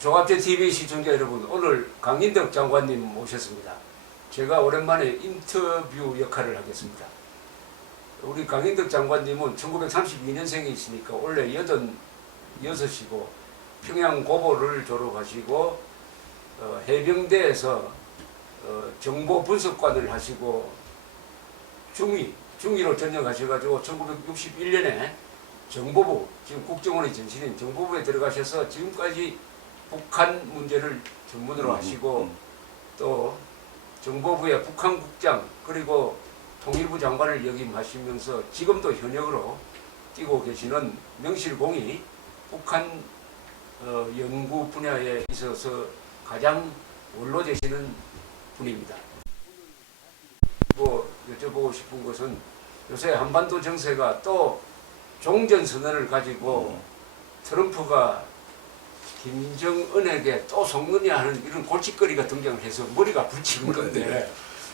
종합제 TV 시청자 여러분, 오늘 강인덕 장관님 모셨습니다. 제가 오랜만에 인터뷰 역할을 하겠습니다. 우리 강인덕 장관님은 1932년생이시니까 원래 86이고 평양 고보를 졸업하시고 해병대에서 정보 분석관을 하시고 중위로 전역하셔가지고 1961년에 정보부, 지금 국정원의 전신인 정보부에 들어가셔서 지금까지 북한 문제를 전문으로 하시고 또 정보부의 북한국장 그리고 통일부 장관을 역임하시면서 지금도 현역으로 뛰고 계시는 명실공히 북한 연구 분야에 있어서 가장 원로되시는 분입니다. 뭐 여쭤보고 싶은 것은 요새 한반도 정세가 또 종전선언을 가지고 트럼프가 김정은에게 또 속느냐 하는 이런 골칫거리가 등장을 해서 머리가 붙이는 건데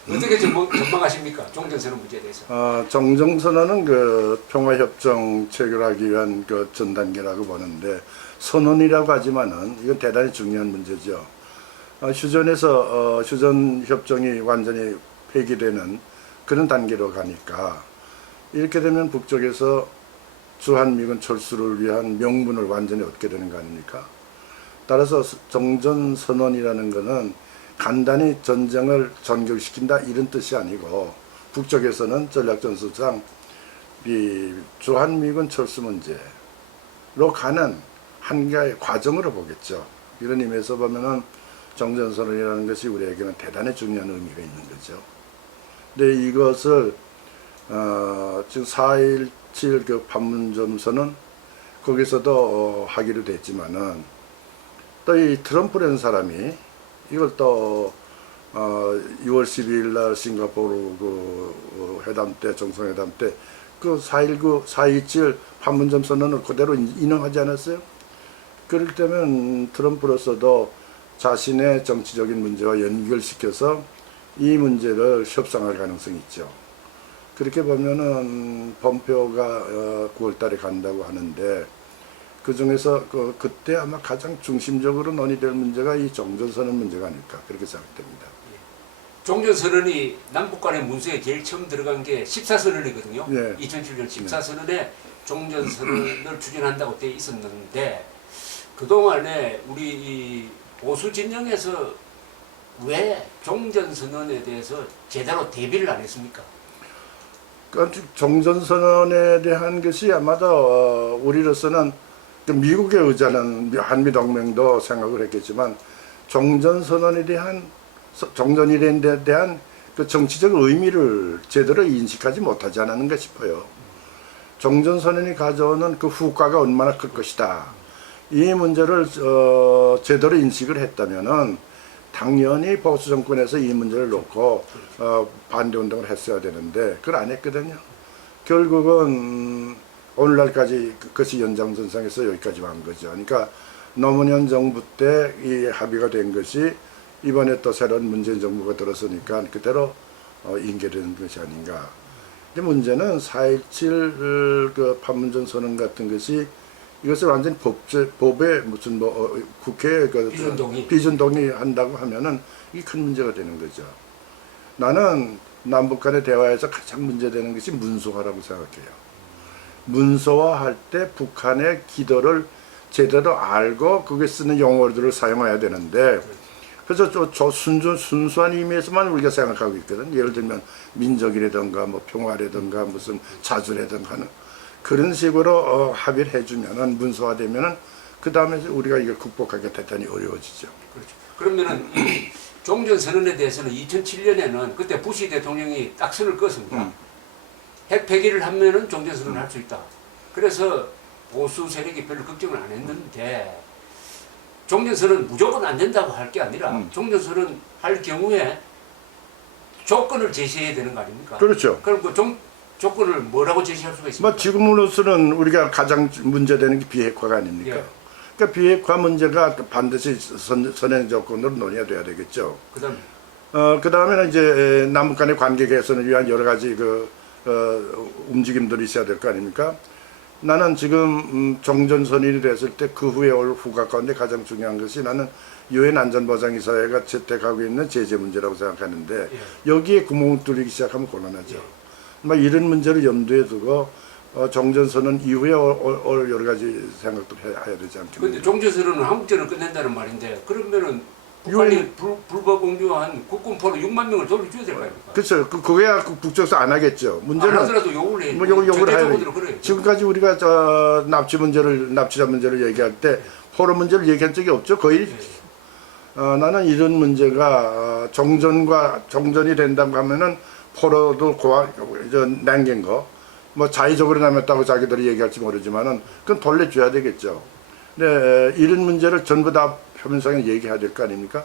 어떻게 전망하십니까? 종전선언 문제에 대해서. 정정선언은 그 평화협정 체결하기 위한 그 전 단계라고 보는데 선언이라고 하지만은 이건 대단히 중요한 문제죠. 휴전에서 휴전협정이 완전히 폐기되는 그런 단계로 가니까 이렇게 되면 북쪽에서 주한미군 철수를 위한 명분을 완전히 얻게 되는 거 아닙니까? 따라서 정전선언이라는 것은 간단히 전쟁을 전결시킨다 이런 뜻이 아니고 북쪽에서는 전략전술상 이 주한미군 철수 문제로 가는 한가의 과정으로 보겠죠. 이런 의미에서 보면은 정전선언이라는 것이 우리에게는 대단히 중요한 의미가 있는 거죠. 근데 이것을 지금 4.17 그 판문점선언 거기서도 하기로 됐지만은 또 이 트럼프라는 사람이 이걸 또 6월 12일 날 싱가포르 그 회담 때 정상회담 때 그 4.27 판문점 선언을 그대로 인용하지 않았어요? 그렇기 때문에 트럼프로서도 자신의 정치적인 문제와 연결시켜서 이 문제를 협상할 가능성이 있죠. 그렇게 보면은 폼페오가 9월 달에 간다고 하는데 그 중에서 그때 아마 가장 중심적으로 논의될 문제가 이 종전선언 문제가 아닐까 그렇게 생각됩니다. 종전선언이 남북 간의 문서에 제일 처음 들어간 게 14선언이거든요. 네. 2007년 14선언에 종전선언을 추진한다고 돼 있었는데 그동안에 우리 이 보수 진영에서 왜 종전선언에 대해서 제대로 대비를 안 했습니까? 그러니까 종전선언에 대한 것이 아마도 우리로서는 미국에 의존한 한미동맹도 생각을 했겠지만 종전선언에 대한 종전이라는 데 대한 그 정치적 의미를 제대로 인식하지 못하지 않았는가 싶어요. 종전선언이 가져오는 그 후과가 얼마나 클 것이다. 이 문제를 제대로 인식을 했다면은 당연히 보수 정권에서 이 문제를 놓고 반대 운동을 했어야 되는데 그걸 안 했거든요. 결국은 오늘날까지 그것이 연장선상에서 여기까지 간 거죠. 그러니까 노무현 정부 때 이 합의가 된 것이 이번에 또 새로운 문재인 정부가 들어서니까 그대로 인계되는 것이 아닌가. 근데 문제는 4.17 그 판문점 선언 같은 것이 이것을 완전히 법에 무슨 국회에 비준동의 한다고 하면은 이게 큰 문제가 되는 거죠. 나는 남북 간의 대화에서 가장 문제되는 것이 문서화라고 생각해요. 문서화할 때 북한의 기도를 제대로 알고 거기에 쓰는 용어들을 사용해야 되는데 그래서 순수한 의미에서만 우리가 생각하고 있거든. 예를 들면 민족이라든가 뭐 평화라든가 무슨 자주라든가 하는 그런 식으로 합의를 해주면은 문서화되면은 그 다음에 우리가 이걸 극복하기가 대단히 어려워지죠. 그렇죠. 그러면은 이 종전선언에 대해서는 2007년에는 그때 부시 대통령이 딱 선을 그었습니다. 핵 폐기를 하면은 종전선언을 할 수 있다. 그래서 보수 세력이 별로 걱정을 안 했는데 종전선언은 무조건 안 된다고 할 게 아니라 종전선언 할 경우에 조건을 제시해야 되는 거 아닙니까? 그렇죠. 그럼 그 조건을 뭐라고 제시할 수가 있습니까? 뭐 지금으로서는 우리가 가장 문제되는 게 비핵화가 아닙니까? 예. 그러니까 비핵화 문제가 반드시 선행 조건으로 논의가 돼야 되겠죠. 그 다음에는 이제 남북 간의 관계 개선을 위한 여러 가지 움직임들이 있어야 될 거 아닙니까? 나는 지금 종전선언이 됐을 때 그 후에 올 후과 가운데 가장 중요한 것이 나는 유엔 안전보장이사회가 채택하고 있는 제재 문제라고 생각하는데 여기에 구멍을 뚫리기 시작하면 곤란하죠. 막 이런 문제를 염두에 두고 종전선언 이후에 올 여러 가지 생각도 해야 되지 않겠나. 그런데 종전선언은 한국전을 끝낸다는 말인데 그러면은 북한이 불법 공유한 국군포로 6만 명을 돌려줘야 될 거 아닙니까? 그렇죠. 그거야 국적에서 안 하겠죠. 문제는 안 하더라도 요구를 해. 뭐 요구를 해야 돼. 그래요. 지금까지 우리가 납치자 문제를 얘기할 때 포로 문제를 얘기한 적이 없죠. 거의 나는 이런 문제가 종전이 된다고 하면은 포로도 남긴 거 뭐 자의적으로 남겼다고 자기들이 얘기할지 모르지만은 그건 돌려줘야 되겠죠. 네, 이런 문제를 전부 다 표면상에 얘기해야 될 거 아닙니까?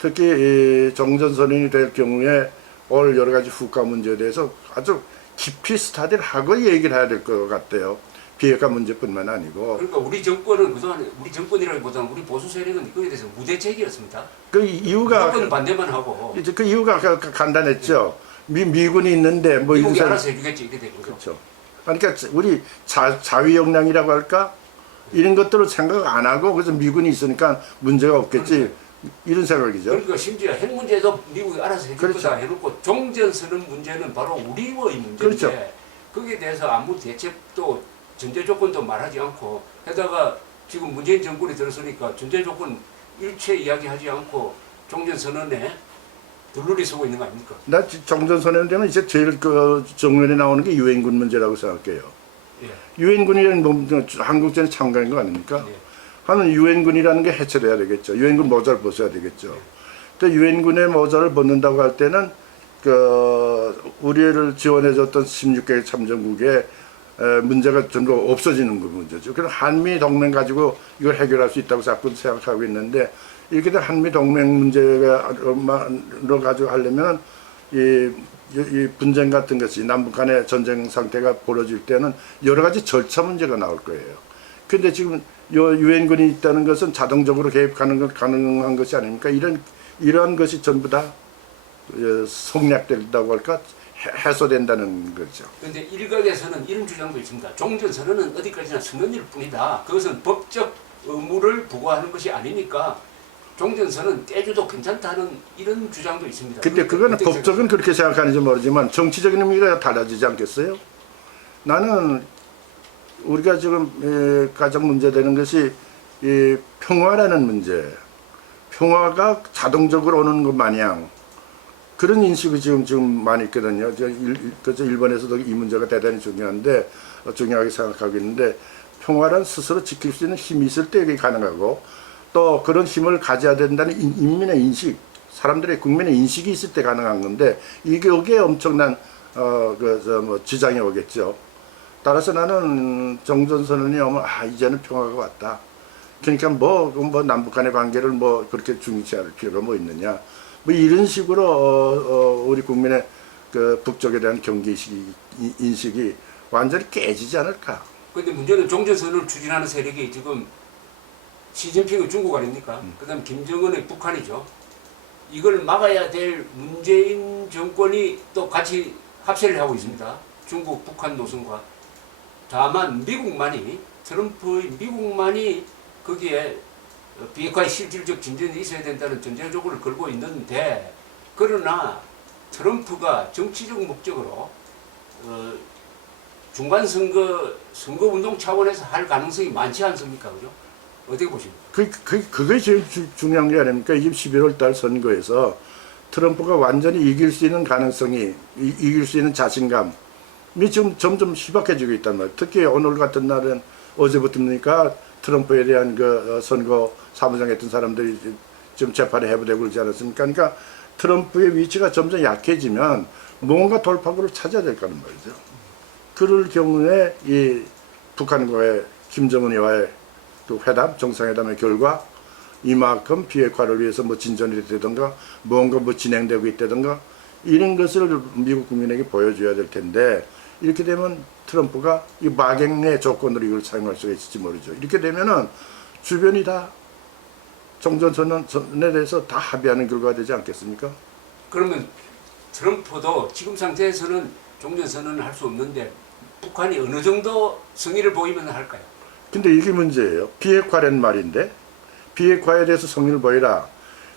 특히 이 종전선언이 될 경우에 올 여러 가지 후과 문제에 대해서 아주 깊이 스타디를 하고 얘기를 해야 될 것 같아요. 비핵화 문제뿐만 아니고. 그러니까 우리 정권은 그동안 우리 정권이라기보다는 우리 보수 세력은 이거에 대해서 무대책이었습니다. 그 이유가 무조건 반대만 하고 이제 그 이유가 간단했죠. 미군이 있는데 뭐 미국이 이런 알아서 해주겠지 이렇게 된 거죠. 그렇죠. 그러니까 우리 자위 역량이라고 할까 이런 것들을 생각 안 하고 그래서 미군이 있으니까 문제가 없겠지 이런 생각이죠. 그러니까 심지어 핵 문제도 미국이 알아서 해줄 그렇죠. 거다 해놓고 종전선언 문제는 바로 우리의 문제인데 그렇죠. 거기에 대해서 아무 대책도 전제 조건도 말하지 않고 게다가 지금 문재인 정권이 들었으니까 전제 조건 일체 이야기하지 않고 종전선언에 들러리 서고 있는 거 아닙니까? 나 종전선언 되면 이제 제일 그 정면에 나오는 게 유엔군 문제라고 생각해요. 예. 유엔군이라는 한국전에 참가한 거 아닙니까? 예. 하는 유엔군이라는 게 해체돼야 되겠죠. 유엔군 모자를 벗어야 되겠죠. 또 유엔군의 모자를 벗는다고 할 때는 그 우리를 지원해줬던 16개 참전국의 문제가 전부 없어지는 그 문제죠. 그래서 한미 동맹 가지고 이걸 해결할 수 있다고 자꾸 생각하고 있는데 이렇게 된 한미 동맹 문제로 가지고 하려면 이 분쟁 같은 것이 남북 간의 전쟁 상태가 벌어질 때는 여러 가지 절차 문제가 나올 거예요. 근데 지금 유엔군이 있다는 것은 자동적으로 가능한 것이 아닙니까? 이러한 것이 전부 다 성략된다고 할까? 해소된다는 거죠. 그런데 일각에서는 이런 주장도 있습니다. 종전선언은 어디까지나 선언일 뿐이다. 그것은 법적 의무를 부과하는 것이 아니니까 종전선언 떼줘도 괜찮다는 이런 주장도 있습니다. 근데 그거는 법적은 그렇게 생각하는지 모르지만 정치적인 의미가 달라지지 않겠어요? 나는 우리가 지금 가장 문제되는 것이 이 평화라는 문제. 평화가 자동적으로 오는 것 마냥 그런 인식이 지금 많이 있거든요. 그래서 일본에서도 이 문제가 대단히 중요하게 생각하고 있는데 평화란 스스로 지킬 수 있는 힘이 있을 때 이게 가능하고 또 그런 힘을 가져야 된다는 인민의 인식, 사람들의 국민의 인식이 있을 때 가능한 건데 여기에 엄청난 지장이 오겠죠. 따라서 나는 종전선언이 오면 이제는 평화가 왔다. 그러니까 뭐 남북 간의 관계를 뭐 그렇게 중시할 필요가 뭐 있느냐. 뭐 이런 식으로 우리 국민의 그 북쪽에 대한 경계 인식이 완전히 깨지지 않을까. 그런데 문제는 종전선언을 추진하는 세력이 지금 시진핑의 중국 아닙니까? 그다음 김정은의 북한이죠. 이걸 막아야 될 문재인 정권이 또 같이 합세를 하고 있습니다. 중국, 북한 노선과. 다만 트럼프의 미국만이 거기에 비핵화의 실질적 진전이 있어야 된다는 전제 조건을 걸고 있는데 그러나 트럼프가 정치적 목적으로 중간 선거운동 차원에서 할 가능성이 많지 않습니까? 그죠? 어떻게 보십니까? 그게 제일 중요한 게 아닙니까? 이제 11월 달 선거에서 트럼프가 완전히 이길 수 있는 가능성이, 이길 수 있는 자신감이 지금 점점 희박해지고 있단 말이에요. 특히 오늘 같은 날은 어제부터입니까? 트럼프에 대한 그 선거 사무장에 했던 사람들이 지금 재판에 해부되고 그러지 않았습니까? 그러니까 트럼프의 위치가 점점 약해지면 뭔가 돌파구를 찾아야 될 거란 말이죠. 그럴 경우에 이 북한과의 김정은이와의 또 회담, 정상회담의 결과 이만큼 비핵화를 위해서 뭐 진전이 되든가 뭔가 뭐 진행되고 있다든가 이런 것을 미국 국민에게 보여줘야 될 텐데 이렇게 되면 트럼프가 이 막연의 조건으로 이걸 사용할 수가 있을지 모르죠. 이렇게 되면은 주변이 다 종전선언에 대해서 다 합의하는 결과가 되지 않겠습니까? 그러면 트럼프도 지금 상태에서는 종전선언을 할 수 없는데 북한이 어느 정도 성의를 보이면 할까요? 근데 이게 문제예요. 비핵화란 말인데 비핵화에 대해서 성의를 보이라.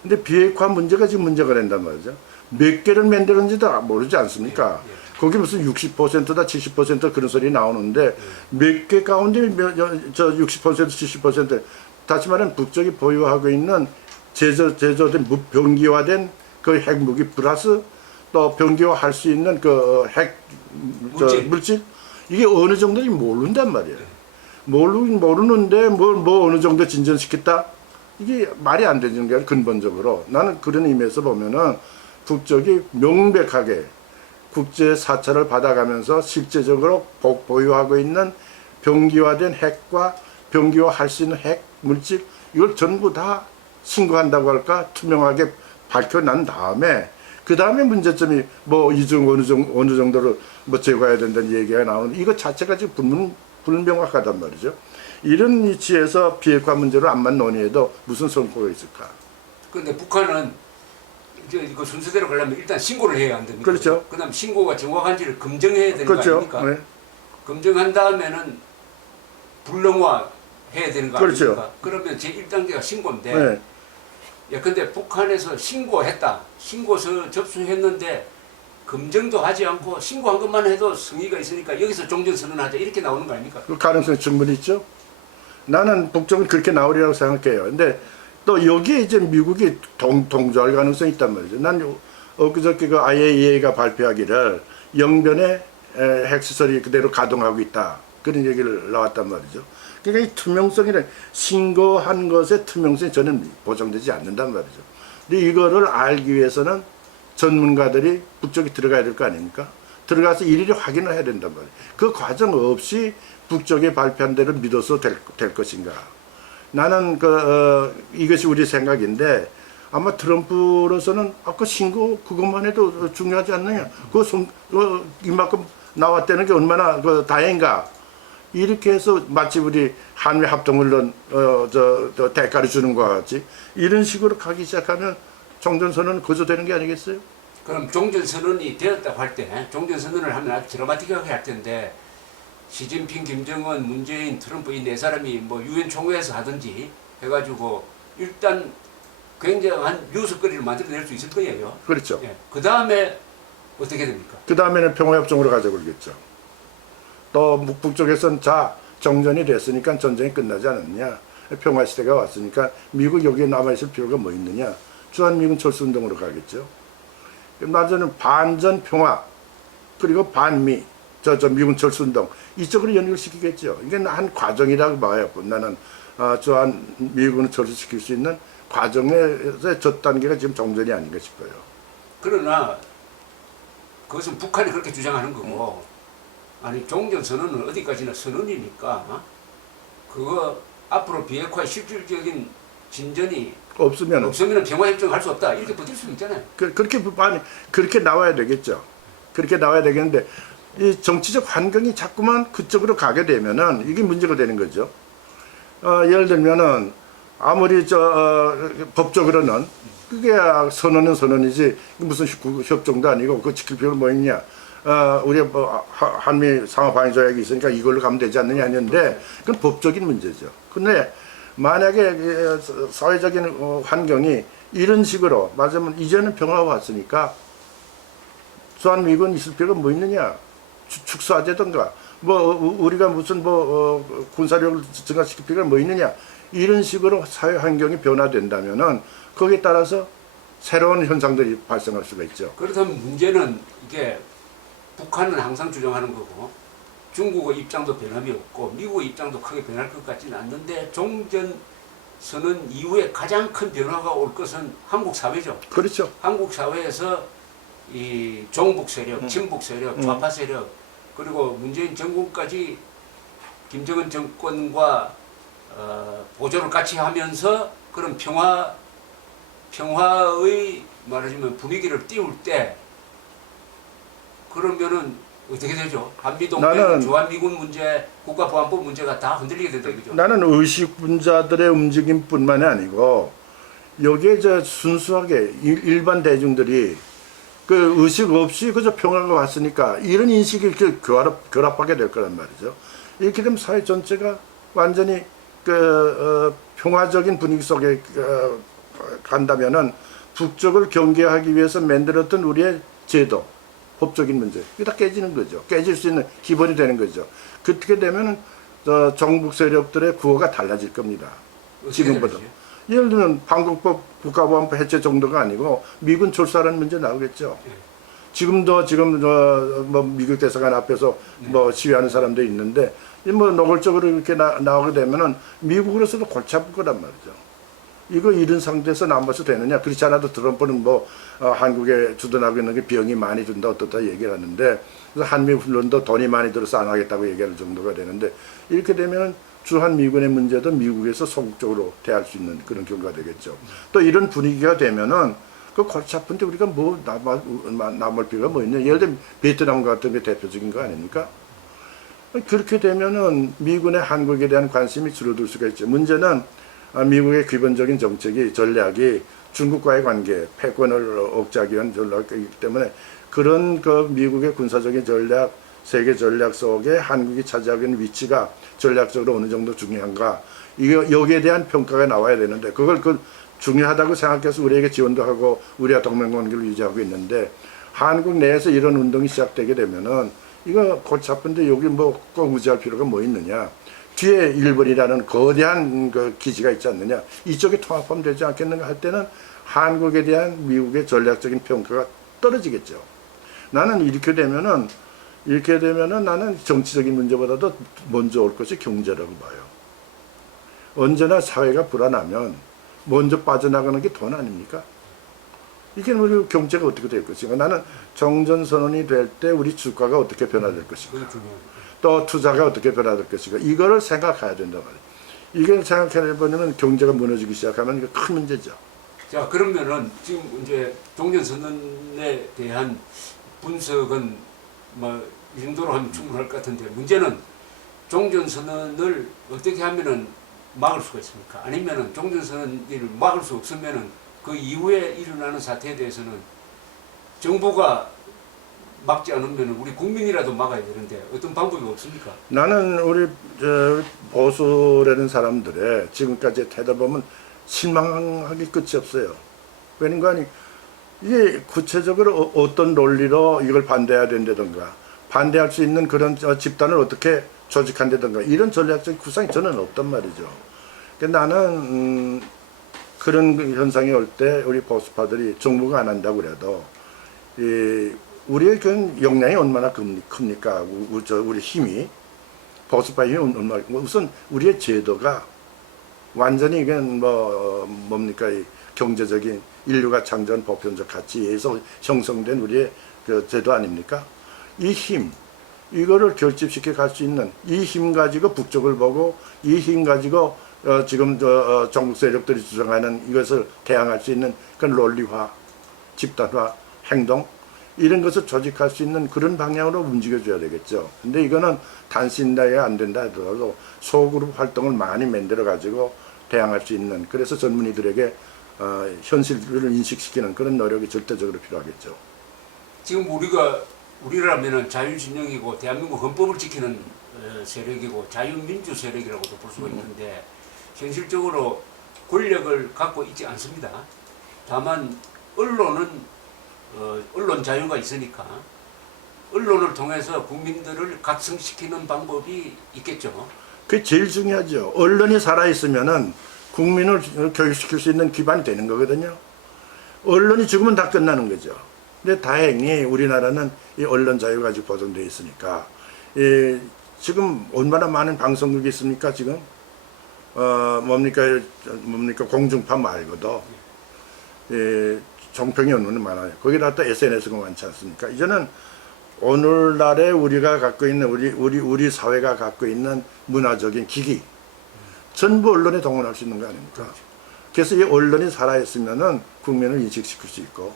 근데 비핵화 문제가 지금 문제가 된단 말이죠. 몇 개를 만들었는지도 모르지 않습니까? 예, 예. 거기 무슨 60%다 70% 그런 소리 나오는데 몇 개 가운데 저 60% 70% 다시 말하면 북쪽이 보유하고 있는 제조된 병기화된 그 핵무기 플러스 또 병기화할 수 있는 그 핵 물질 이게 어느 정도인지 모른단 말이에요. 모르는데 뭐 어느 정도 진전시켰다? 이게 말이 안 되는 게 근본적으로 나는 그런 의미에서 보면은 북쪽이 명백하게 국제 사찰을 받아가면서 실제적으로 보유하고 있는 병기화된 핵과 병기화할 수 있는 핵 물질 이걸 전부 다 신고한다고 할까 투명하게 밝혀난 다음에 그 다음에 문제점이 뭐 이중 어느 정도로 뭐 제거해야 된다는 얘기가 나오는데 이거 자체가 지금 불명확하단 말이죠. 이런 위치에서 비핵화 문제로 암만 논의해도 무슨 성과가 있을까? 그런데 북한은 이제 이거 순서대로 가려면 일단 신고를 해야 안 됩니까? 그렇죠. 그다음 신고가 정확한지를 검증해야 되는 그렇죠. 거 아닙니까? 네. 검증한 다음에는 불능화 해야 되는 거 그렇죠. 아닙니까? 그러면 제1단계가 신고인데 네. 예컨대 북한에서 신고했다. 신고서 접수했는데 검증도 하지 않고 신고한 것만 해도 성의가 있으니까 여기서 종전선언하자 이렇게 나오는 거 아닙니까? 그 가능성이 충분히 있죠. 나는 북쪽은 그렇게 나오리라고 생각해요. 근데 또 여기에 이제 미국이 동조할 가능성이 있단 말이죠. 난 엊그저께 그 IAEA가 발표하기를 영변의 핵시설이 그대로 가동하고 있다. 그런 얘기를 나왔단 말이죠. 그러니까 이 투명성이란 신고한 것의 투명성이 저는 보장되지 않는단 말이죠. 근데 이거를 알기 위해서는 전문가들이 북쪽에 들어가야 될 거 아닙니까? 들어가서 일일이 확인을 해야 된단 말이에요. 그 과정 없이 북쪽에 발표한 대로 믿어서 될 것인가. 나는 이것이 우리 생각인데 아마 트럼프로서는 아까 신고 그것만 해도 중요하지 않느냐. 이만큼 나왔다는 게 얼마나 다행인가. 이렇게 해서 마치 우리 한미 합동훈련 대가를 주는 것 같이 이런 식으로 가기 시작하면 종전선언은 거저되는 게 아니겠어요? 그럼 종전선언이 되었다고 할 때 종전선언을 하면 아주 드라마틱하게 할 텐데 시진핑, 김정은, 문재인, 트럼프 이 네 사람이 뭐 유엔 총회에서 하든지 해가지고 일단 굉장한 뉴스거리를 만들어낼 수 있을 거예요. 그렇죠. 예. 그 다음에 어떻게 됩니까? 그 다음에는 평화협정으로 가자고 그러겠죠. 또 북쪽에서는 자 정전이 됐으니까 전쟁이 끝나지 않았냐. 평화시대가 왔으니까 미국 여기에 남아있을 필요가 뭐 있느냐. 주한미군 철수운동으로 가겠죠. 맞아는 반전 평화 그리고 반미 미군 철수운동 이쪽으로 연결시키겠죠. 이게 한 과정이라고 봐요. 나는 주한미군을 철수시킬 수 있는 과정에서의 첫 단계가 지금 정전이 아닌가 싶어요. 그러나 그것은 북한이 그렇게 주장하는 거고 아니 종전선언은 어디까지나 선언이니까 그거 앞으로 비핵화의 실질적인 진전이 없으면 평화협정 할 수 없다 이렇게 버틸 수 있잖아요. 그렇게 나와야 되겠죠. 그렇게 나와야 되겠는데 이 정치적 환경이 자꾸만 그쪽으로 가게 되면은 이게 문제가 되는 거죠. 예를 들면은 아무리 법적으로는 그게 선언은 선언이지 무슨 협정도 아니고 그거 지킬 필요가 뭐 있냐. 우리 한미 상호방위조약이 있으니까 이걸로 가면 되지 않느냐 했는데 그건 법적인 문제죠. 근데 만약에 사회적인 환경이 이런 식으로 맞으면 이제는 평화가 왔으니까 주한미군 있을 필요가 뭐 있느냐. 축소하자든가 뭐 우리가 무슨 군사력을 증가시킬 필요가 뭐 있느냐. 이런 식으로 사회 환경이 변화된다면은 거기에 따라서 새로운 현상들이 발생할 수가 있죠. 그렇다면 문제는 이게 북한은 항상 주장하는 거고 중국의 입장도 변함이 없고 미국의 입장도 크게 변할 것 같지는 않는데 종전선언 이후에 가장 큰 변화가 올 것은 한국 사회죠. 그렇죠. 한국 사회에서 이 종북 세력, 친북 세력, 좌파 세력 그리고 문재인 정권까지 김정은 정권과 보조를 같이 하면서 그런 평화의 말하자면 분위기를 띄울 때 그러면은 어떻게 되죠? 한미동맹, 주한미군 문제, 국가보안법 문제가 다 흔들리게 된다 이거죠. 나는 의식분자들의 움직임뿐만이 아니고 여기에 순수하게 일반 대중들이 그 의식 없이 그저 평화가 왔으니까 이런 인식이 이렇게 결합하게 될 거란 말이죠. 이렇게 되면 사회 전체가 완전히 평화적인 분위기 속에 간다면은 북쪽을 경계하기 위해서 만들었던 우리의 제도, 법적인 문제, 이게 다 깨지는 거죠. 깨질 수 있는 기본이 되는 거죠. 그렇게 되면은 정북 세력들의 구호가 달라질 겁니다. 지금보다. 예를 들면 반국법 국가보안법 해체 정도가 아니고 미군 출사라는 문제 나오겠죠. 네. 지금 뭐 미국 대사관 앞에서 뭐 시위하는 사람도 있는데 뭐 노골적으로 이렇게 나오게 되면은 미국으로서도 골치 아플 거란 말이죠. 이거 이런 상태에서 남아서 되느냐? 그렇지 않아도 트럼프는 뭐 한국에 주둔하고 있는 게 비용이 많이 든다 어떻다 얘기를 하는데 그래서 한미 훈련도 돈이 많이 들어서 안 하겠다고 얘기할 정도가 되는데 이렇게 되면 주한 미군의 문제도 미국에서 소극적으로 대할 수 있는 그런 경우가 되겠죠. 또 이런 분위기가 되면은 그 골치 아픈데 우리가 뭐 남을 필요가 뭐 있냐? 예를 들면 베트남 같은 게 대표적인 거 아닙니까? 그렇게 되면은 미군의 한국에 대한 관심이 줄어들 수가 있죠. 문제는 미국의 기본적인 정책이 전략이 중국과의 관계, 패권을 억제하기 위한 전략이기 때문에 그런 그 미국의 군사적인 전략, 세계 전략 속에 한국이 차지하고 있는 위치가 전략적으로 어느 정도 중요한가, 여기에 대한 평가가 나와야 되는데 그걸 중요하다고 생각해서 우리에게 지원도 하고 우리와 동맹 관계를 유지하고 있는데 한국 내에서 이런 운동이 시작되게 되면은 이거 골치 아픈데 여기 뭐 꼭 의지할 필요가 뭐 있느냐. 뒤에 일본이라는 거대한 그 기지가 있지 않느냐. 이쪽에 통합하면 되지 않겠는가 할 때는 한국에 대한 미국의 전략적인 평가가 떨어지겠죠. 나는 이렇게 되면은 나는 정치적인 문제보다도 먼저 올 것이 경제라고 봐요. 언제나 사회가 불안하면 먼저 빠져나가는 게 돈 아닙니까? 이게 우리 경제가 어떻게 될 것인가. 나는 정전선언이 될 때 우리 주가가 어떻게 변화될 것인가. 또 투자가 어떻게 변화될 것인가. 이거를 생각해야 된단 말이에요. 이걸 생각해보면 경제가 무너지기 시작하면 이거 큰 문제죠. 자, 그러면은 지금 이제 종전선언에 대한 분석은 뭐 이 정도로 하면 충분할 것 같은데 문제는 종전선언을 어떻게 하면은 막을 수가 있습니까? 아니면은 종전선언을 막을 수 없으면은 그 이후에 일어나는 사태에 대해서는 정부가 막지 않으면 우리 국민이라도 막아야 되는데 어떤 방법이 없습니까? 나는 우리 보수라는 사람들의 지금까지 태도를 보면 실망하기 끝이 없어요. 왜냐하면 이게 구체적으로 어떤 논리로 이걸 반대해야 된다든가 반대할 수 있는 그런 집단을 어떻게 조직한다든가 이런 전략적 구상이 저는 없단 말이죠. 그러니까 나는 그런 현상이 올 때 우리 보수파들이 정부가 안 한다고 그래도 우리의 그 역량이 얼마나 큽니까? 우리 힘이 보수파 힘이 얼마나 우선 우리의 제도가 완전히 이건 뭡니까 이 경제적인 인류가 창조한 보편적 가치에서 형성된 우리의 그 제도 아닙니까? 이 힘 이거를 결집시켜 갈 수 있는 이 힘 가지고 북쪽을 보고 이 힘 가지고 지금 정국 세력들이 주장하는 이것을 대항할 수 있는 그런 논리화, 집단화, 행동 이런 것을 조직할 수 있는 그런 방향으로 움직여줘야 되겠죠. 근데 이거는 단신다에 안 된다 하더라도 소그룹 활동을 많이 만들어 가지고 대항할 수 있는 그래서 젊은이들에게 현실을 인식시키는 그런 노력이 절대적으로 필요하겠죠. 지금 우리라면은 자유진영이고 대한민국 헌법을 지키는 세력이고 자유민주 세력이라고도 볼 수가 있는데 현실적으로 권력을 갖고 있지 않습니다. 다만 언론은 언론 자유가 있으니까 언론을 통해서 국민들을 각성시키는 방법이 있겠죠. 그게 제일 중요하죠. 언론이 살아있으면은 국민을 교육시킬 수 있는 기반이 되는 거거든요. 언론이 죽으면 다 끝나는 거죠. 근데 다행히 우리나라는 이 언론 자유가 아직 보존되어 있으니까 지금 얼마나 많은 방송국이 있습니까 지금? 뭡니까 공중파 말고도 종편이 언론이 많아요. 거기다 또 SNS가 많지 않습니까? 이제는 오늘날에 우리가 갖고 있는 우리 사회가 갖고 있는 문화적인 기기 전부 언론에 동원할 수 있는 거 아닙니까? 그래서 이 언론이 살아있으면은 국민을 인식시킬 수 있고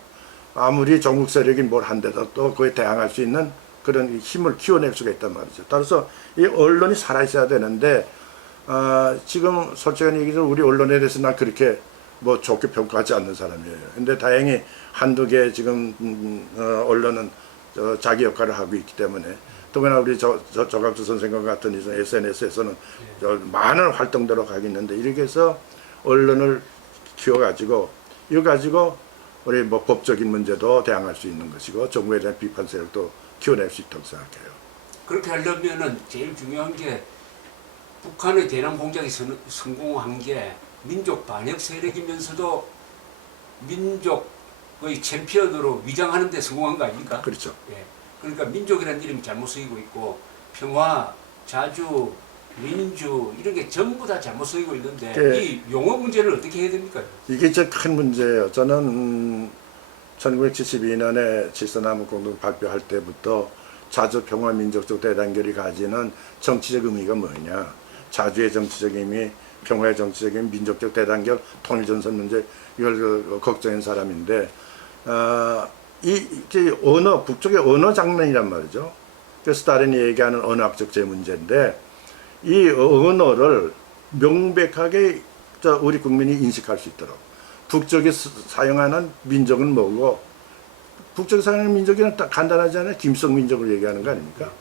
아무리 전국 세력이 뭘 한데도 또 그에 대항할 수 있는 그런 힘을 키워낼 수가 있단 말이죠. 따라서 이 언론이 살아있어야 되는데 지금 솔직한 얘기죠. 우리 언론에 대해서 난 그렇게 뭐 좋게 평가하지 않는 사람이에요. 근데 다행히 한두 개 지금 언론은 자기 역할을 하고 있기 때문에 더구나 우리 조갑수 선생과 같은 SNS에서는 많은 활동들을 하고 있는데 이렇게 해서 언론을 키워가지고 이거 가지고 우리 뭐 법적인 문제도 대항할 수 있는 것이고 정부에 대한 비판 세력도 키워낼 수 있다고 생각해요. 그렇게 하려면은 제일 중요한 게 북한의 대남 공작이 성공한 게 민족 반역 세력이면서도 민족의 챔피언으로 위장하는 데 성공한 거 아닙니까? 그렇죠. 예. 그러니까 민족이라는 이름이 잘못 쓰이고 있고 평화, 자주, 민주 이런 게 전부 다 잘못 쓰이고 있는데 예. 이 용어 문제를 어떻게 해야 됩니까? 이게 저 큰 문제예요. 저는 1972년에 칠서남북 공동 발표할 때부터 자주 평화 민족적 대단결이 가지는 정치적 의미가 뭐냐. 자주의 정치적 의미, 평화의 정치적 의미, 민족적 대단결, 통일전선 문제 이걸 걱정한 사람인데 이게 언어, 북쪽의 언어 장난이란 말이죠. 그래서 스탈린이 얘기하는 언어학적 재문제인데 이 언어를 명백하게 우리 국민이 인식할 수 있도록 북쪽이 사용하는 민족은 뭐고 북쪽이 사용하는 민족은 간단하지 않아요? 김성 민족을 얘기하는 거 아닙니까?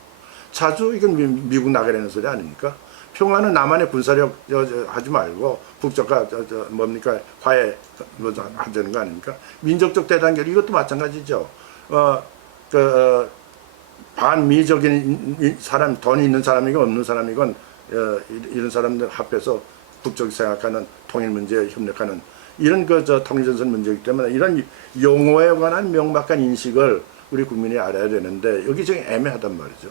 자주 이건 미국 나가라는 소리 아닙니까? 평화는 남한의 군사력 하지 말고 북쪽과 뭡니까 화해 하자는 거 아닙니까? 민족적 대단결 이것도 마찬가지죠. 반미적인 사람, 돈이 있는 사람이건 없는 사람이건 이런 사람들 합해서 북쪽이 생각하는 통일 문제에 협력하는 이런 통일전선 문제이기 때문에 이런 용어에 관한 명확한 인식을 우리 국민이 알아야 되는데 여기 좀 애매하단 말이죠.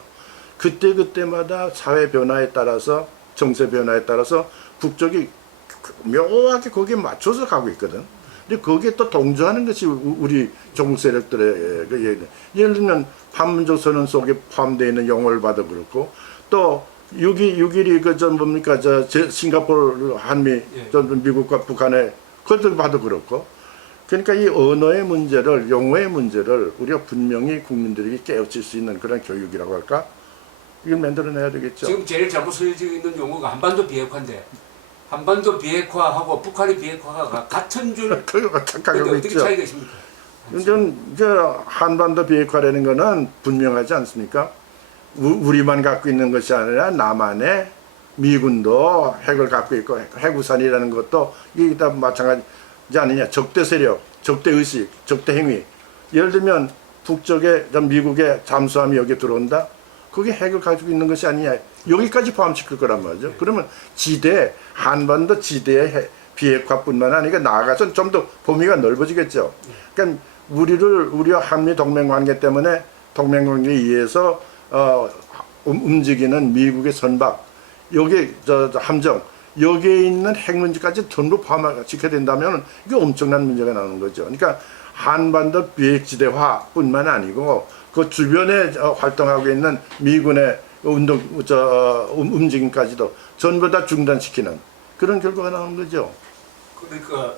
그때마다 사회 변화에 따라서 정세 변화에 따라서 북쪽이 묘하게 거기에 맞춰서 가고 있거든. 근데 거기에 또 동조하는 것이 우리 종북 세력들의 예를 들면 판문점 선언 속에 포함되어 있는 용어를 봐도 그렇고 또 6.12 뭡니까 싱가포르 한미 미국과 북한의 그것들 봐도 그렇고 그러니까 이 언어의 문제를 용어의 문제를 우리가 분명히 국민들에게 깨우칠 수 있는 그런 교육이라고 할까? 이걸 만들어내야 되겠죠. 지금 제일 잘못 쓰여져 있는 용어가 한반도 비핵화인데 한반도 비핵화하고 북한의 비핵화가 같은 줄 그거 착각하고 어떻게 있죠. 차이가 있습니까? 한반도 비핵화라는 거는 분명하지 않습니까? 우리만 갖고 있는 것이 아니라 남한의 미군도 핵을 갖고 있고 핵우산이라는 것도 이게 다 마찬가지 아니냐. 적대 세력, 적대 의식, 적대 행위. 예를 들면 북쪽에 미국의 잠수함이 여기 들어온다. 그게 핵을 가지고 있는 것이 아니냐. 여기까지 포함시킬 거란 말이죠. 그러면 지대, 한반도 지대의 비핵화뿐만 아니라 나아가서 좀 더 범위가 넓어지겠죠. 그러니까 우리와 한미 동맹 관계 때문에 동맹 관계에 의해서 움직이는 미국의 선박, 여기 함정, 여기에 있는 핵 문제까지 전부 포함시켜야 된다면 이게 엄청난 문제가 나오는 거죠. 그러니까 한반도 비핵지대화뿐만 아니고 그 주변에 활동하고 있는 미군의 움직임까지도 전부 다 중단시키는 그런 결과가 나오는 거죠. 그러니까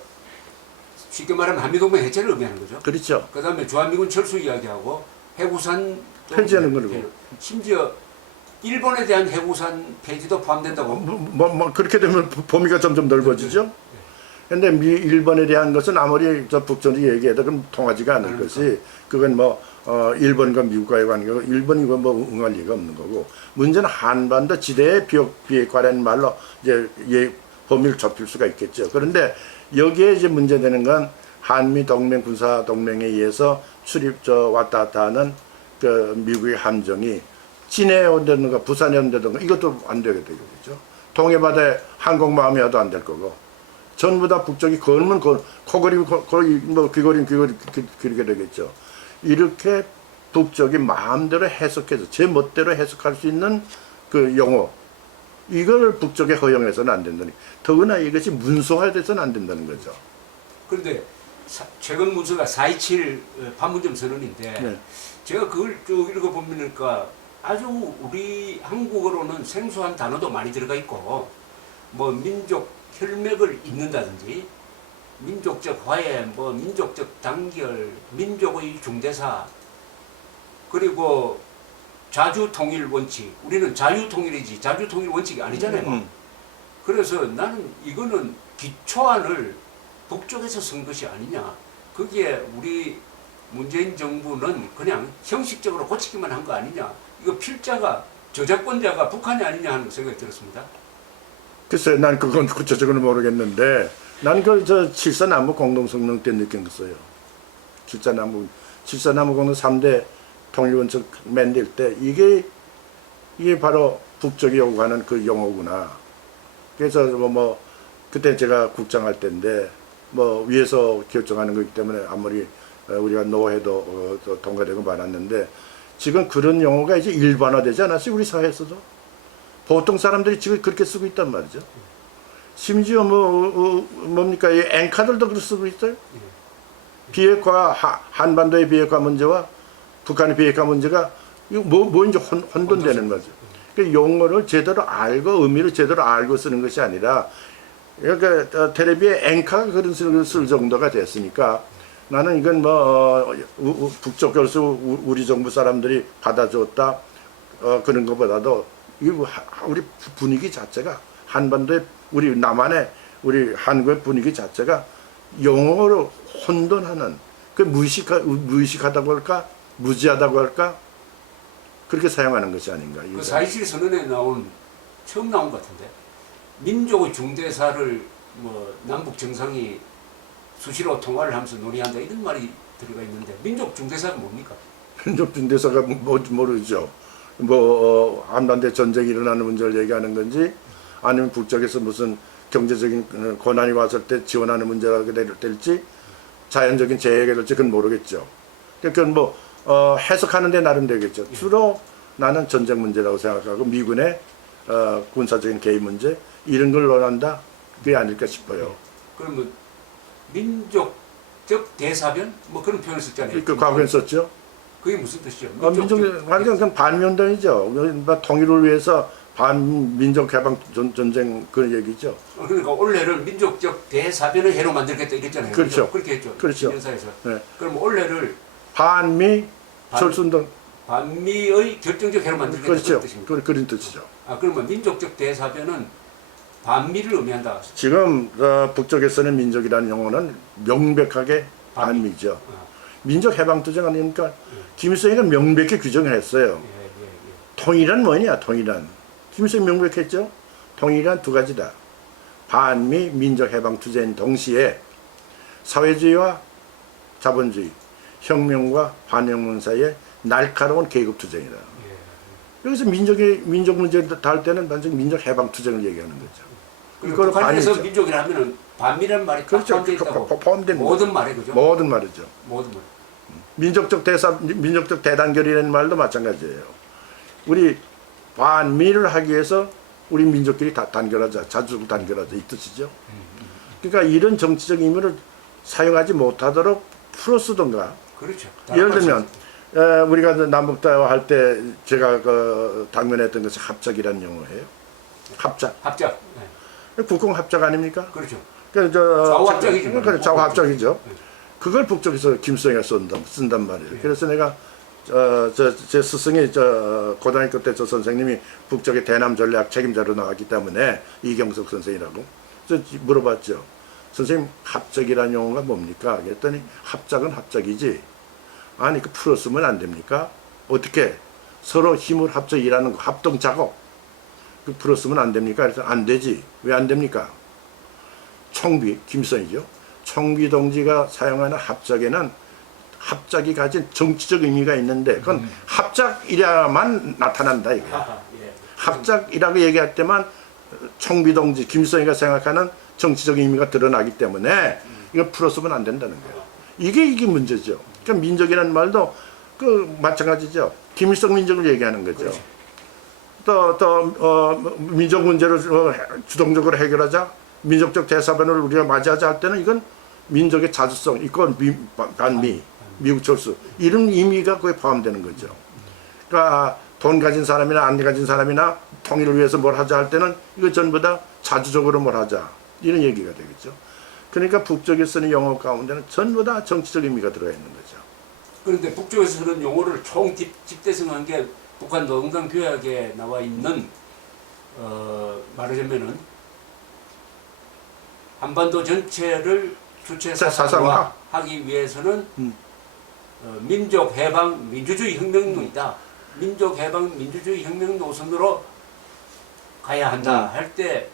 쉽게 말하면 한미동맹 해체를 의미하는 거죠. 그렇죠. 그다음에 주한미군 철수 이야기하고 해구산 폐지하는 거고. 심지어 일본에 대한 해구산 폐지도 포함된다고. 그렇게 되면 범위가 점점 넓어지죠. 근데 일본에 대한 것은 아무리 북전이 얘기해도 그럼 통하지가 않을 것이 그건 일본과 미국과의 관계고 일본이 응할 리가 없는 거고 문제는 한반도 지대의 비핵화라는 말로 이제 범위를 좁힐 수가 있겠죠. 그런데 여기에 이제 문제되는 건 한미 동맹 군사 동맹에 의해서 왔다 갔다 하는 그 미국의 함정이 진해에 온다든가 부산에 온다든가 이것도 안 되게 되겠죠. 동해바다에 항공모함이 와도 안 될 거고 전부 다 북쪽이 걸으면 코걸이면 귀걸이면 그렇게 되겠죠. 이렇게 북쪽이 마음대로 해석해서 제 멋대로 해석할 수 있는 그 용어 이걸 북쪽에 허용해서는 안 된다니. 더구나 이것이 문서화돼서는 안 된다는 거죠. 그런데 최근 문서가 4.27 판문점 선언인데 네. 제가 그걸 쭉 읽어보니까 아주 우리 한국어로는 생소한 단어도 많이 들어가 있고 뭐 민족 혈맥을 잇는다든지 민족적 화해, 뭐 민족적 단결, 민족의 중대사 그리고 자주통일 원칙. 우리는 자유통일이지 자주통일 원칙이 아니잖아요. 그래서 나는 이거는 기초안을 북쪽에서 쓴 것이 아니냐. 거기에 우리 문재인 정부는 그냥 형식적으로 고치기만 한 거 아니냐. 이거 필자가 저작권자가 북한이 아니냐 하는 생각이 들었습니다. 글쎄, 난 그건 구체적으로 모르겠는데, 난 그걸 저 칠사나무 공동성명 때 느꼈어요. 칠사나무 공동 3대 통일원칙 만들 때, 이게 바로 북쪽이 요구하는 그 용어구나. 그래서 그때 제가 국장할 때인데, 위에서 결정하는 거기 때문에 아무리 우리가 노해도 통과되고 말았는데, 지금 그런 용어가 이제 일반화되지 않았어요, 우리 사회에서도. 보통 사람들이 지금 그렇게 쓰고 있단 말이죠. 심지어 뭡니까, 이 엔카들도 그렇게 쓰고 있어요. 비핵화, 한반도의 비핵화 문제와 북한의 비핵화 문제가 이거 이제 혼돈되는 거죠. 그 용어를 제대로 알고 의미를 제대로 알고 쓰는 것이 아니라, 그러니까 텔레비에 엔카가 그런 쓸 정도가 됐으니까, 나는 이건 북쪽 결수 우리 정부 사람들이 받아줬다 그런 것보다도 우리 분위기 자체가 한반도의 우리 남한의 우리 한국의 분위기 자체가 용어로 혼돈하는, 그 무의식하다고 할까 무지하다고 할까 그렇게 사용하는 것이 아닌가. 그 4.27 선언에 처음 나온 것 같은데, 민족의 중대사를 남북 정상이 수시로 통화를 하면서 논의한다 이런 말이 들어가 있는데, 민족 중대사가 뭡니까? 민족 중대사가 모르죠. 한반도 전쟁이 일어나는 문제를 얘기하는 건지, 아니면 북쪽에서 무슨 경제적인 고난이 왔을 때 지원하는 문제가 될지, 자연적인 재해가 될지 그건 모르겠죠. 그러니까 해석하는 데 나름 되겠죠. 주로 나는 전쟁 문제라고 생각하고, 미군의 군사적인 개입 문제 이런 걸 논한다, 그게 아닐까 싶어요. 그러면 민족적 대사변 그런 표현을 썼잖아요. 그 과거에 썼죠. 그게 무슨 뜻이죠? 완전 그냥 반민운동이죠. 통일을 위해서 반민족 해방 전쟁 그런 얘기죠. 그러니까 올해를 민족적 대사변의 해로 만들겠다 이랬잖아요. 그렇죠. 그렇게 했죠. 그렇죠. 신년사에서. 네. 그럼 올해를 반미 철수운동. 반미의 결정적 해로 만들겠다 그렇죠. 그런 뜻입니다. 그런 뜻이죠. 그러면 민족적 대사변은 반미를 의미한다. 지금 북쪽에서는 민족이라는 용어는 명백하게 반미죠. 민족 해방 투쟁 아닙니까? 김일성이가 명백히 규정을 했어요. 통일은 뭐냐? 통일은 김일성이 명백했죠. 통일은 두 가지다. 반미 민족 해방 투쟁 동시에 사회주의와 자본주의, 혁명과 반혁명 사이의 날카로운 계급 투쟁이다. 여기서 민족 문제 다할 때는 완전 민족 해방 투쟁을 얘기하는 거죠. 이걸 북한에서 민족이라 하면은 반미라는 말이 그렇죠. 포함되어 있다고. 포함된 모든 말에 그죠? 모든 말이죠. 모든 말. 민족적 대단결이라는 말도 마찬가지예요. 우리 반미를 하기 위해서 우리 민족끼리 단결하자, 자주적으로 단결하자 이 뜻이죠. 그러니까 이런 정치적 의미를 사용하지 못하도록 풀어쓰던가. 그렇죠. 예를 들면 우리가 남북대화 할 때 제가 당면했던 것이 합작이라는 용어예요. 합작. 네. 국공합작 아닙니까? 그렇죠. 좌우합작이죠. 좌우합작이죠. 네. 그걸 북쪽에서 김수영이가 쓴단 말이에요. 네. 그래서 내가 제 스승이 고등학교 때 저 선생님이 북쪽의 대남 전략 책임자로 나왔기 때문에 이경석 선생이라고 물어봤죠. 선생님 합작이라는 용어가 뭡니까? 그랬더니 합작은 합작이지. 아니 그 풀었으면 안 됩니까? 어떻게 서로 힘을 합쳐 일하는 거 합동 작업 그 풀었으면 안 됩니까? 그래서 안 되지. 왜 안 됩니까? 총비 김수영이죠. 총비 동지가 사용하는 합작에는 합작이 가진 정치적 의미가 있는데 그건 합작이라만 나타난다 이거예요. 합작이라고 얘기할 때만 총비 동지 김수영이가 생각하는 정치적 의미가 드러나기 때문에 이걸 풀었으면 안 된다는 거예요. 이게 문제죠. 그러니까 민족이라는 말도 마찬가지죠. 김일성 민족을 얘기하는 거죠. 또 민족 문제를 주동적으로 해결하자, 민족적 대사변을 우리가 맞이하자 할 때는 이건 민족의 자주성, 이건 반미, 미국 철수 이런 의미가 거기에 포함되는 거죠. 그러니까 돈 가진 사람이나 안 가진 사람이나 통일을 위해서 뭘 하자 할 때는 이거 전부 다 자주적으로 뭘 하자 이런 얘기가 되겠죠. 그러니까 북쪽에 쓰는 용어 가운데는 전부 다 정치적 의미가 들어가 있는 거죠. 그런데 북쪽에서 그런 용어를 총 집대성한 게 북한 노동당 교약에 나와 있는 말하자면은 한반도 전체를 주체 사상화. 사상화 하기 위해서는 음. 민족 해방 민주주의 혁명론이다. 민족 해방 민주주의 혁명 노선으로 가야 한다 할 때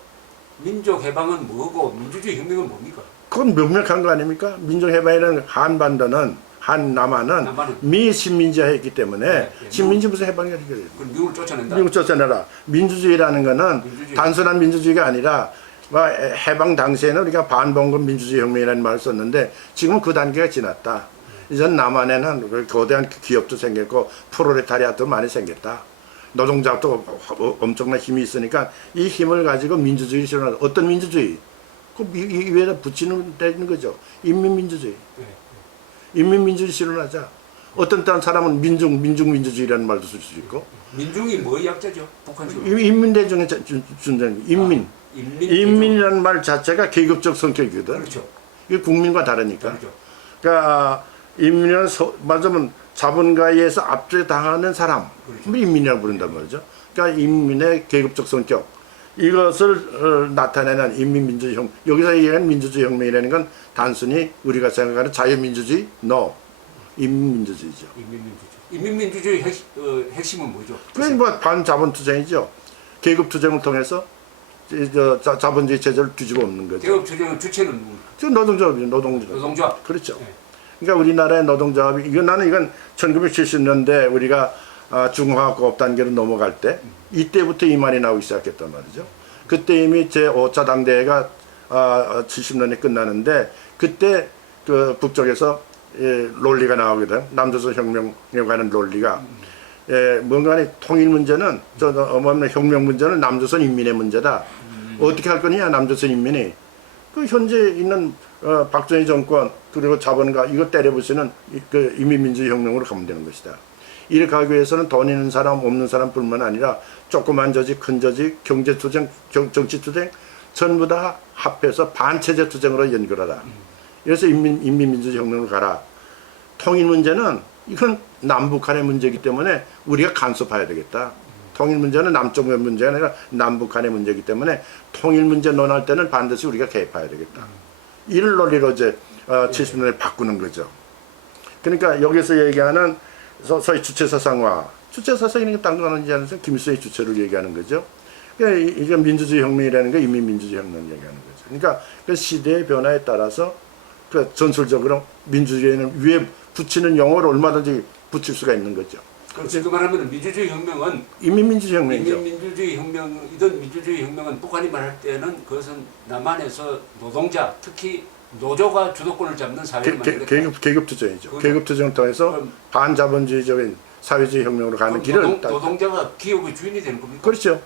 민족 해방은 뭐고 민주주의 혁명은 뭡니까? 그건 명백한 거 아닙니까? 민족해방이라는 한반도는 한남한은 남한은 미식민지화했기 때문에 네. 식민지 무슨 해방이 어떻게 돼요? 그 미국을 쫓아낸다. 미국 쫓아내라. 민주주의라는 거는 민주주의. 단순한 민주주의가 아니라 뭐 해방 당시에는 우리가 반봉건 민주주의 혁명이라는 말을 썼는데 지금은 그 단계가 지났다. 이전 남한에는 거대한 기업도 생겼고 프롤레타리아도 많이 생겼다. 노동자도 엄청난 힘이 있으니까 이 힘을 가지고 민주주의를 실현하는 어떤 민주주의? 그 위에다 붙이는 되는 거죠. 인민민주주의. 네. 인민민주주의 실현하자. 어떤 다른 사람은 민중민주주의라는 말도 쓸 수 있고 민중이 뭐의 약자죠? 북한식으로. 인민대중의 준전 인민. 인민이라는 말 자체가 계급적 성격이거든. 그렇죠. 이게 국민과 다르니까. 그렇죠. 그러니까 인민은 말하자면 자본가에 의해서 압제당하는 사람, 그렇죠. 인민이라고 부른단 말이죠. 그러니까 인민의 계급적 성격 이것을 나타내는 인민민주주의 혁명. 여기서 얘기하는 민주주의 혁명이라는 건 단순히 우리가 생각하는 자유민주주의, no, 인민민주주의죠. 인민민주주의 핵심은 뭐죠? 그게 뭐 반자본투쟁이죠. 계급투쟁을 통해서 자본주의 체제를 뒤집어 엎는 거죠. 계급투쟁의 주체는 뭡니까? 지금 노동조합이죠. 노동조합. 노동조합. 그렇죠. 네. 그러니까 우리나라의 노동조합이 이건 1970년대 우리가 중화공업 단계로 넘어갈 때 이때부터 이 말이 나오기 시작했단 말이죠. 그때 이미 제5차 당대회가 70년에 끝나는데 그때 그 북쪽에서 논리가 나오게 된 남조선 혁명에 관한 논리가 뭔가 통일 문제는 혁명 문제는 남조선 인민의 문제다. 어떻게 할 거냐 남조선 인민이 그 현재 있는 박정희 정권 그리고 자본가 이거 때려부시는 그 인민민주주의 혁명으로 가면 되는 것이다. 이렇게 하기 위해서는 돈 있는 사람 없는 사람뿐만 아니라 조그만 조직 큰 조직 경제투쟁 정치투쟁 전부 다 합해서 반체제 투쟁으로 연결하라. 그래서 인민민주주의 혁명으로 가라. 통일 문제는 이건 남북한의 문제이기 때문에 우리가 간섭해야 되겠다. 통일 문제는 남쪽의 문제가 아니라 남북한의 문제이기 때문에 통일 문제 논할 때는 반드시 우리가 개입해야 되겠다. 이를 논리로 이제 70년에 바꾸는 거죠. 그러니까 여기서 얘기하는 소위 주체사상화. 주체사상이라는 게 딴 거 아니지 않아서 김일성의 주체를 얘기하는 거죠. 그러니까 이게 민주주의 혁명이라는 게 인민민주주의 혁명을 얘기하는 거죠. 그러니까 그 시대의 변화에 따라서 그 전술적으로 민주주의는 위에 붙이는 용어를 얼마든지 붙일 수가 있는 거죠. 그럼 지금 말하면 민주주의 혁명은 인민민주주의 혁명이죠. 인민민주주의 혁명이든 민주주의 혁명은 북한이 말할 때는 그것은 남한에서 노동자 특히 노조가 주도권을 잡는 사회를 만들겠다. 계급투쟁이죠. 계급투쟁을 통해서 반자본주의적인 사회주의 혁명으로 가는 길을 노동자가 기업의 주인이 되는 겁니까? 그렇죠.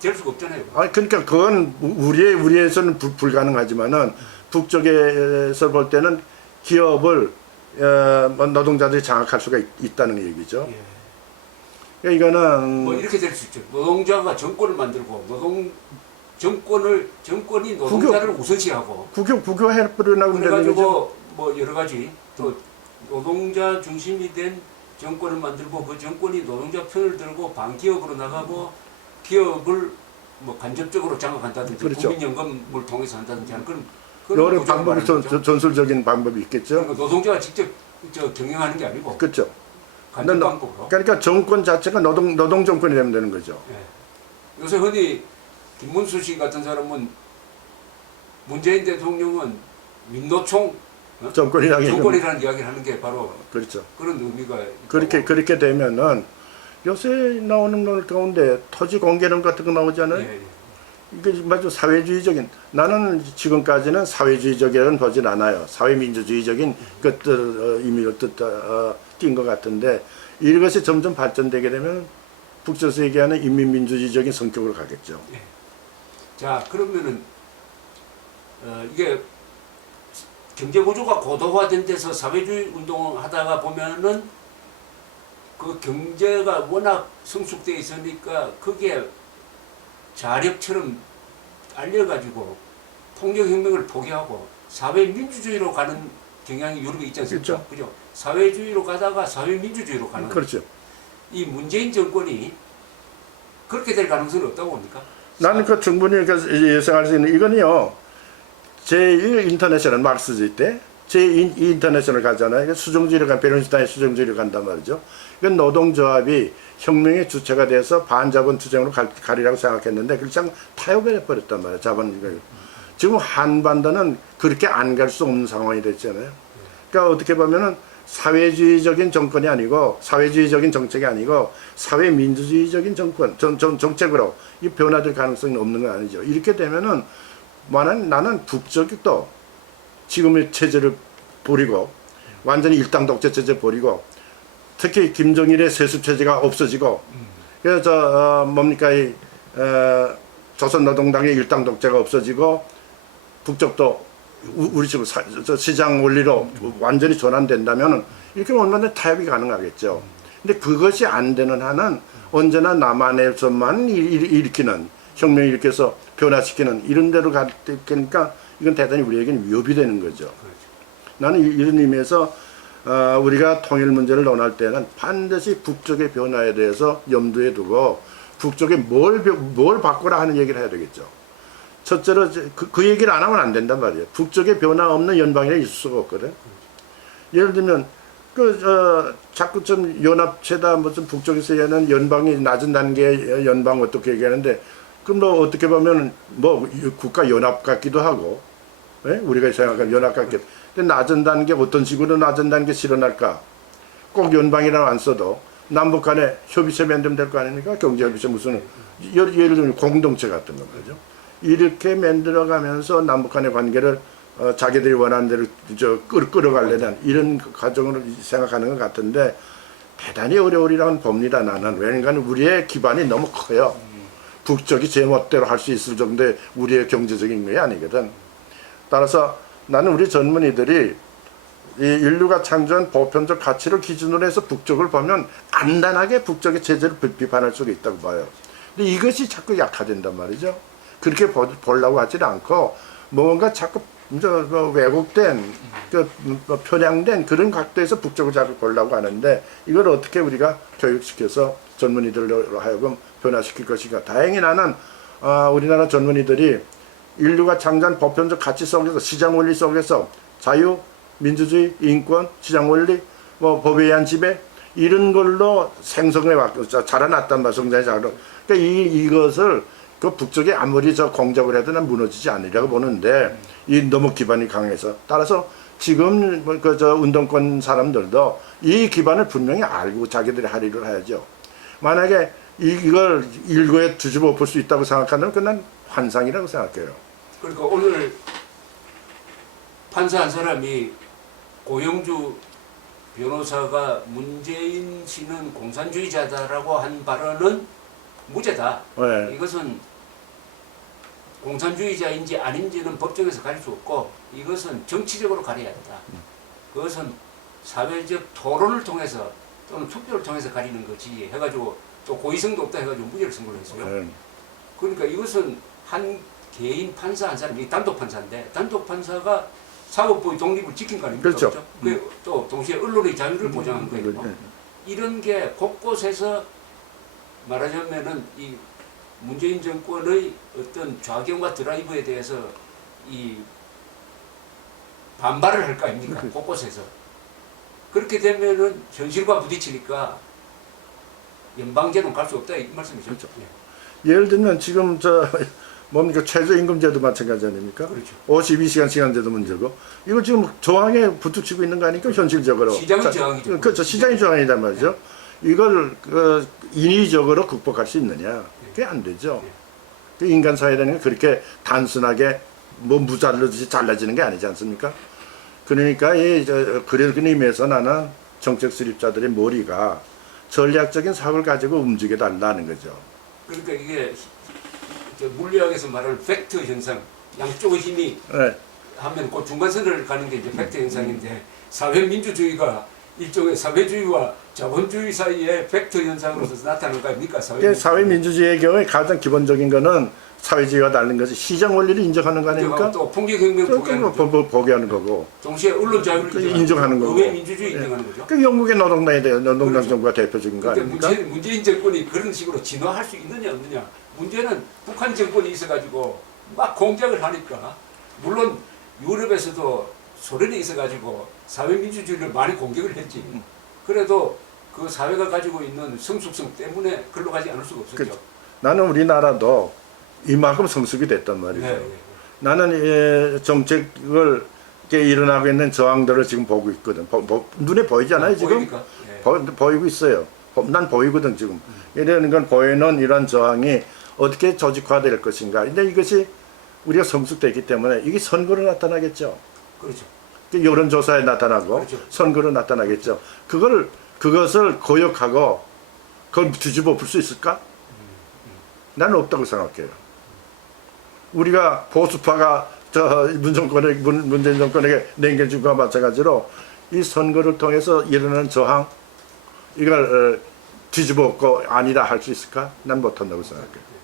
될 수가 없잖아요. 그러니까 그건 우리에서는 불가능하지만은 북쪽에서 볼 때는 기업을 노동자들이 장악할 수가 있다는 얘기죠. 예. 그러니까 이거는 뭐 이렇게 될 수 있죠. 노동자가 정권을 만들고 정권이 노동자를 우선시하고 국교해버리려고 되는 거죠. 그래가지고 뭐 여러 가지 또 노동자 중심이 된 정권을 만들고 그 정권이 노동자 편을 들고 반기업으로 나가고 기업을 뭐 간접적으로 장악한다든지 그렇죠. 국민연금을 통해서 한다든지 하는 그런 여러 방법이 전술적인 방법이 있겠죠. 그러니까 노동자가 직접 경영하는 게 아니고 그렇죠. 간접 방법으로. 그러니까 정권 자체가 노동 정권이 되면 되는 거죠. 예. 요새 흔히 김문수 씨 같은 사람은 문재인 대통령은 민노총 정권이라는 이야기를 하는 게 바로 그렇죠. 그런 의미가 그렇게 되면은 요새 나오는 것 가운데 토지 공개론 같은 거 나오잖아요. 예. 이게 마주 사회주의적인 나는 지금까지는 사회주의적이라는 보진 않아요. 사회민주주의적인 것들 의미를 띈 것 같은데 이것이 점점 발전되게 되면 북쪽에서 얘기하는 인민민주주의적인 성격으로 가겠죠. 예. 자 그러면은 이게 경제 구조가 고도화된 데서 사회주의 운동을 하다가 보면은 그 경제가 워낙 성숙돼 있으니까 그게 자력처럼 알려가지고 통력혁명을 포기하고 사회민주주의로 가는 경향이 유럽에 있지 않습니까? 그죠? 사회주의로 가다가 사회민주주의로 가는. 그렇죠. 이 문재인 정권이 그렇게 될 가능성은 없다고 봅니까? 나는 그 충분히 예상할 수 있는 이거는요. 제1 인터내셔널 마르크스주의 때 제2 인터내셔널 가잖아요. 수종주의로 간 베르는슈타인이 수종주의로 간단 말이죠. 이건 노동조합이 혁명의 주체가 돼서 반자본 투쟁으로 가리라고 생각했는데 그렇지 않고 타협을 해버렸단 말이에요. 자본. 지금 한반도는 그렇게 안 갈 수 없는 상황이 됐잖아요. 그러니까 어떻게 보면은 사회주의적인 정권이 아니고 사회주의적인 정책이 아니고 사회민주주의적인 정책으로 이 변화될 가능성이 없는 건 아니죠. 이렇게 되면은 나는 북쪽이 또 지금의 체제를 버리고 완전히 일당 독재 체제 버리고 특히 김정일의 세습 체제가 없어지고 그래서 뭡니까 이 조선노동당의 일당 독재가 없어지고 북쪽도 우리 지금 시장 원리로 완전히 전환된다면 이렇게 얼마나 타협이 가능하겠죠. 근데 그것이 안 되는 한은 언제나 남한에서만 일으키는 혁명을 일으켜서 변화시키는 이런 데로 갈 테니까 이건 대단히 우리에게는 위협이 되는 거죠. 나는 이런 의미에서 우리가 통일 문제를 논할 때는 반드시 북쪽의 변화에 대해서 염두에 두고 북쪽에 뭘 바꾸라 하는 얘기를 해야 되겠죠. 첫째로 그 얘기를 안 하면 안 된단 말이에요. 북쪽에 변화 없는 연방이라 있을 수가 없거든. 예를 들면 자꾸 좀 연합체다 무슨 북쪽에서 얘는 연방이 낮은 단계의 연방 어떻게 얘기하는데 그럼 뭐 어떻게 보면 뭐 국가 연합 같기도 하고 예? 우리가 생각하는 연합 같기도. 근데 낮은 단계 어떤 식으로 낮은 단계 실현할까? 꼭 연방이라고 안 써도 남북 간에 협의체 만들면 될 거 아닙니까? 경제협의체 무슨 예를 들면 공동체 같은 거 말이죠. 이렇게 만들어가면서 남북 간의 관계를 자기들이 원하는 대로 끌어가려는 이런 과정으로 생각하는 것 같은데 대단히 어려우리라고 봅니다. 나는. 왜냐하면 우리의 기반이 너무 커요. 북쪽이 제 멋대로 할 수 있을 정도의 우리의 경제적인 게 아니거든. 따라서 나는 우리 젊은이들이 이 인류가 창조한 보편적 가치를 기준으로 해서 북쪽을 보면 간단하게 북쪽의 체제를 비판할 수가 있다고 봐요. 근데 이것이 자꾸 약화된단 말이죠. 그렇게 보려고 하지 않고 뭔가 자꾸 왜곡된 편향된 그런 각도에서 북쪽을 자꾸 보려고 하는데 이걸 어떻게 우리가 교육시켜서 젊은이들로 하여금 변화시킬 것인가. 다행히 나는 우리나라 젊은이들이 인류가 창조한 보편적 가치 속에서 시장 원리 속에서 자유, 민주주의, 인권, 시장 원리, 뭐 법에 의한 지배 이런 걸로 생성해 왔고 자라났단 말이야. 성장이 자라. 그러니까 이것을 그 북쪽에 아무리 공작을 해도 난 무너지지 않으리라고 보는데 이 너무 기반이 강해서 따라서 지금 운동권 사람들도 이 기반을 분명히 알고 자기들이 할일을 해야죠. 만약에 이걸 일거에 뒤집어 엎을 수 있다고 생각한다면 그건 난 환상이라고 생각해요. 그러니까 오늘 판사 한 사람이 고영주 변호사가 문재인 씨는 공산주의자다라고 한 발언은 무죄다. 네. 이것은 공산주의자인지 아닌지는 법정에서 가릴 수 없고 이것은 정치적으로 가려야 한다. 그것은 사회적 토론을 통해서 또는 투표를 통해서 가리는 거지 해가지고 또 고의성도 없다 해가지고 무죄를 선고를 했어요. 네. 그러니까 이것은 한 개인 판사 한 사람이 단독 판사인데 단독 판사가 사법부의 독립을 지킨 거 아닙니까? 그렇죠. 또 동시에 언론의 자유를 보장한 거예요. 네. 이런 게 곳곳에서 말하자면은 이 문재인 정권의 어떤 좌경과 드라이브에 대해서 이 반발을 할 거 아닙니까? 곳곳에서. 그렇게 되면은 현실과 부딪히니까 연방제는 갈 수 없다 이 말씀이죠. 그렇죠. 예를 들면 지금 뭡니까 최저임금제도 마찬가지 아닙니까? 그렇죠. 52시간 시간제도 문제고 이거 지금 저항에 부투치고 있는 거 아닙니까? 현실적으로. 시장의 저항이죠. 그렇죠. 시장의 저항이란 말이죠. 이걸 인위적으로 극복할 수 있느냐? 그게 안 되죠. 인간 사회라는 게 그렇게 단순하게 뭐 무잘르듯이 잘라지는 게 아니지 않습니까? 그러니까 그런 의미에서 나는 정책 수립자들의 머리가 전략적인 사고를 가지고 움직여 달라는 거죠. 그러니까 이게 물리학에서 말하는 팩트 현상, 양쪽의 힘이 네. 하면 그 중간선을 가는 게 이제 팩트 현상인데 사회민주주의가 일종의 사회주의와 자본주의 사이의 팩트 현상으로서 나타나는 거 아닙니까? 사회민주주의의 경우에 가장 기본적인 거는 사회주의와 다른 것이 시장 원리를 인정하는 거 아닙니까? 또 풍기혁명 포기하는 거죠. 포기하는 거고. 동시에 언론 자유를 인정하는 거고. 의회 민주주의 인정하는 거죠. 그 영국의 노동당에 대해 노동당 그렇죠. 정부가 대표적인 거 아닙니까? 문재인 정권이 그런 식으로 진화할 수 있느냐 없느냐. 문제는 북한 정권이 있어가지고 막 공작을 하니까 물론 유럽에서도 소련이 있어가지고 사회민주주의를 많이 공격을 했지. 그래도 그 사회가 가지고 있는 성숙성 때문에 글로 가지 않을 수가 없었죠. 그렇죠. 나는 우리나라도 이만큼 성숙이 됐단 말이죠. 네, 네. 나는 이 정책을 이렇게 일어나고 있는 저항들을 지금 보고 있거든. 눈에 보이잖아요, 지금. 보이니까. 네. 보이고 있어요. 난 보이거든, 지금. 이러는 건 보이는 이런 저항이 어떻게 조직화될 것인가. 근데 이것이 우리가 성숙됐기 때문에 이게 선거로 나타나겠죠. 그렇죠. 여론조사에 나타나고 그렇죠. 선거로 나타나겠죠. 그것을 거역하고 그걸 뒤집어 볼 수 있을까? 나는 없다고 생각해요. 우리가 보수파가 문재인 정권에게 남겨준 것과 마찬가지로 이 선거를 통해서 일어나는 저항 이걸 뒤집어 엎고 아니다 할 수 있을까? 난 못한다고 생각해요.